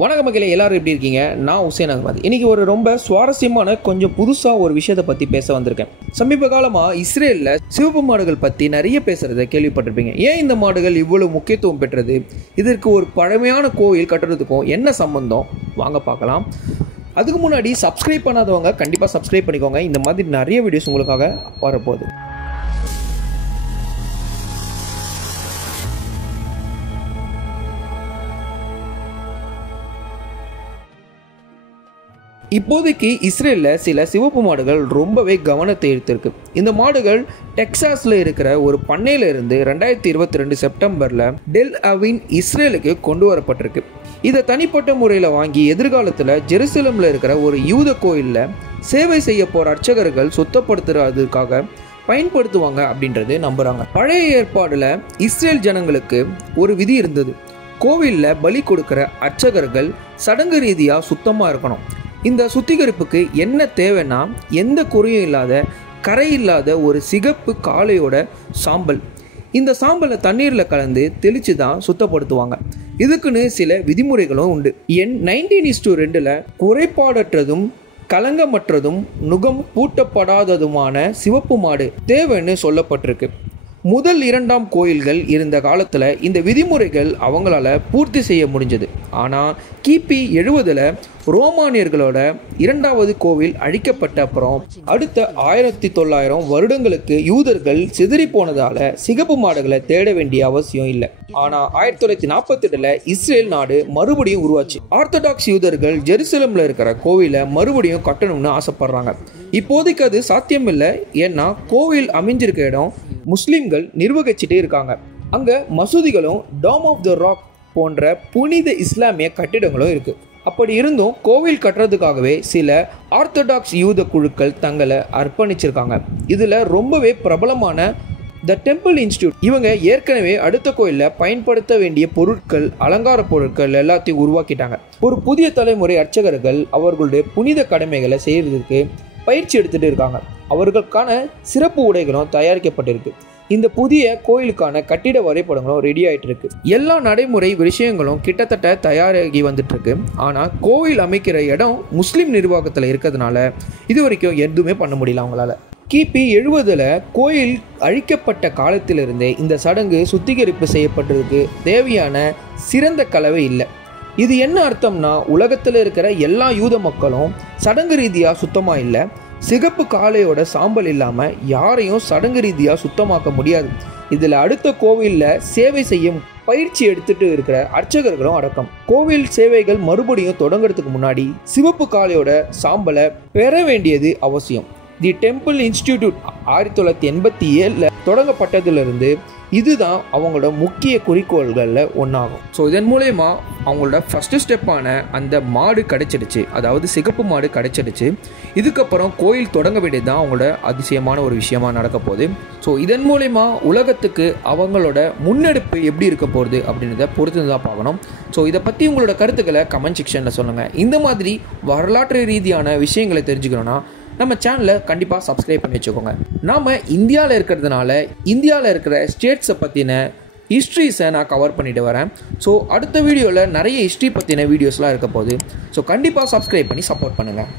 வணக்கம் மக்களே, எல்லாரும் எப்படி இருக்கீங்க? நான் உசேன் அகமது. இன்னைக்கு ஒரு ரொம்ப சுவாரஸ்யமான கொஞ்சம் புதுசாக ஒரு விஷயத்தை பற்றி பேச வந்திருக்கேன். சமீப காலமாக இஸ்ரேலில் சிவப்பு மாடுகள் பற்றி நிறைய பேசுகிறத கேள்விப்பட்டிருப்பீங்க. ஏன் இந்த மாடுகள் இவ்வளவு முக்கியத்துவம் பெற்றது? இதற்கு ஒரு பழமையான கோவில் கட்டுறதுக்கும் என்ன சம்பந்தம்? வாங்க பார்க்கலாம். அதுக்கு முன்னாடி சப்ஸ்கிரைப் பண்ணாதவங்க கண்டிப்பாக சப்ஸ்கிரைப் பண்ணிக்கோங்க. இந்த மாதிரி நிறைய வீடியோஸ் உங்களுக்காக வரப்போகுது. இப்போதைக்கு இஸ்ரேலில் சில சிவப்பு மாடுகள் ரொம்பவே கவனத்தை ஈர்த்திருக்கு. இந்த மாடுகள் டெக்சாஸில் இருக்கிற ஒரு பண்ணையில இருந்து 2022 செப்டம்பரில் டெல் அவின் இஸ்ரேலுக்கு கொண்டு வரப்பட்டிருக்கு. இதை தனிப்பட்ட முறையில் வாங்கி எதிர்காலத்தில் ஜெருசலமில் இருக்கிற ஒரு யூத கோயிலில் சேவை செய்ய போகிற அர்ச்சகர்கள் சுத்தப்படுத்துறதுக்காக பயன்படுத்துவாங்க அப்படின்றது நம்புகிறாங்க. பழைய ஏற்பாடில் இஸ்ரேல் ஜனங்களுக்கு ஒரு விதி இருந்தது. கோவிலில் பலி கொடுக்குற அர்ச்சகர்கள் சடங்கு ரீதியாக சுத்தமாக இருக்கணும். இந்த சுத்திகரிப்புக்கு என்ன தேவைன்னா, எந்த குறையும் இல்லாத கரை இல்லாத ஒரு சிகப்பு காளையோட சாம்பல். இந்த சாம்பலை தண்ணீரில் கலந்து தெளித்து தான் சுத்தப்படுத்துவாங்க. இதுக்குன்னு சில விதிமுறைகளும் உண்டு. எண் 19:2 குறைபாடற்றதும் கலங்கமற்றதும் நுகம் பூட்டப்படாததுமான சிவப்பு மாடு தேவைன்னு சொல்லப்பட்டிருக்கு. முதல் 2ஆம் கோயில்கள் இருந்த காலத்தில் இந்த விதிமுறைகள் அவங்களால பூர்த்தி செய்ய முடிஞ்சது. ஆனால் கிபி 70 ரோமானியர்களோட 2வது கோவில் அழிக்கப்பட்ட அப்புறம் அடுத்த 1900 வருடங்களுக்கு யூதர்கள் சிதறி போனதால சிகப்பு மாடுகளை தேட வேண்டிய அவசியம் இல்லை. ஆனால் 1948 இஸ்ரேல் நாடு மறுபடியும் உருவாச்சு. ஆர்த்தடாக்ஸ் யூதர்கள் ஜெருசலம்ல இருக்கிற கோவிலை மறுபடியும் கட்டணும்னு ஆசைப்படுறாங்க. இப்போதைக்கு அது சாத்தியம் இல்லை. ஏன்னா கோவில் அமைஞ்சிருக்க இடம் முஸ்லிம்கள் நிர்வகிச்சுட்டே இருக்காங்க. அங்க மசூதிகளும் டாம் ஆஃப் த ராக் போன்ற புனித இஸ்லாமிய கட்டிடங்களும் இருக்கு. அப்படி இருந்தும் கோவில் கட்டுறதுக்காகவே சில ஆர்த்தடாக்ஸ் யூத குழுக்கள் தங்களை அர்ப்பணிச்சிருக்காங்க. இதுல ரொம்பவே பிரபலமான த டெம்பிள் இன்ஸ்டியூட். இவங்க ஏற்கனவே அடுத்த கோயிலில் பயன்படுத்த வேண்டிய பொருட்கள், அலங்கார பொருட்கள் எல்லாத்தையும் உருவாக்கிட்டாங்க. ஒரு புதிய தலைமுறை அர்ச்சகர்கள் அவர்களுடைய புனித கடமைகளை செய்யறதுக்கு பயிற்சி எடுத்துட்டு இருக்காங்க. அவர்களுக்கான சிறப்பு உடைகளும் தயாரிக்கப்பட்டிருக்கு. இந்த புதிய கோயிலுக்கான கட்டிட வரைபடங்களும் ரெடி ஆகிட்டு இருக்கு. எல்லா நடைமுறை விஷயங்களும் கிட்டத்தட்ட தயாராகி வந்துட்டு இருக்கு. ஆனால் கோவில் அமைக்கிற இடம் முஸ்லீம் நிர்வாகத்தில் இருக்கிறதுனால இது வரைக்கும் எதுவுமே பண்ண முடியல அவங்களால. கிபி 70 கோயில் அழிக்கப்பட்ட காலத்திலிருந்தே இந்த சடங்கு சுத்திகரிப்பு செய்யப்பட்டதுக்கு தேவையான சிறந்த கலவை இல்லை. இது என்ன அர்த்தம்னா, உலகத்தில் இருக்கிற எல்லா யூத மக்களும் சடங்கு ரீதியாக சுத்தமாக இல்லை. சிகப்பு காளையோட சாம்பல் இல்லாமல் யாரையும் சடங்கு ரீதியாக சுத்தமாக்க முடியாது. இதில் அடுத்த கோவிலில் சேவை செய்யும் பயிற்சி எடுத்துட்டு இருக்கிற அர்ச்சகர்களும் அடக்கம். கோவில் சேவைகள் மறுபடியும் தொடங்குறதுக்கு முன்னாடி சிவப்பு காளையோட சாம்பலை பெற வேண்டியது அவசியம். தி டெம்பிள் இன்ஸ்டிடியூட் 1987 தொடங்கப்பட்டதிலிருந்து இதுதான் அவங்களோட முக்கிய குறிக்கோள்களில் ஒன்றாகும். ஸோ இதன் மூலயமா அவங்களோட ஃபஸ்ட்டு ஸ்டெப்பான அந்த மாடு கிடைச்சிடுச்சு, அதாவது சிகப்பு மாடு கிடைச்சிடுச்சு. இதுக்கப்புறம் கோயில் தொடங்க வேண்டியது தான் அவங்களோட அதிசயமான ஒரு விஷயமா நடக்க போகுது. ஸோ இதன் மூலயமா உலகத்துக்கு அவங்களோட முன்னெடுப்பு எப்படி இருக்க போகுது அப்படின்றத பொறுத்து தான் பார்க்கணும். ஸோ இதை பற்றி உங்களோட கருத்துக்களை கமெண்ட் செக்ஷனில் சொல்லுங்கள். இந்த மாதிரி வரலாற்று ரீதியான விஷயங்களை தெரிஞ்சுக்கணுன்னா நம்ம சேனலை கண்டிப்பாக சப்ஸ்கிரைப் பண்ணி வச்சுக்கோங்க. நாம் இந்தியாவில் இருக்கிறதுனால இந்தியாவில் இருக்கிற ஸ்டேட்ஸை பற்றின ஹிஸ்ட்ரிஸை நான் கவர் பண்ணிட்டு வரேன். ஸோ அடுத்த வீடியோவில் நிறைய ஹிஸ்ட்ரி பற்றின வீடியோஸ்லாம் இருக்க போகுது. ஸோ கண்டிப்பாக சப்ஸ்கிரைப் பண்ணி சப்போர்ட் பண்ணுங்கள்.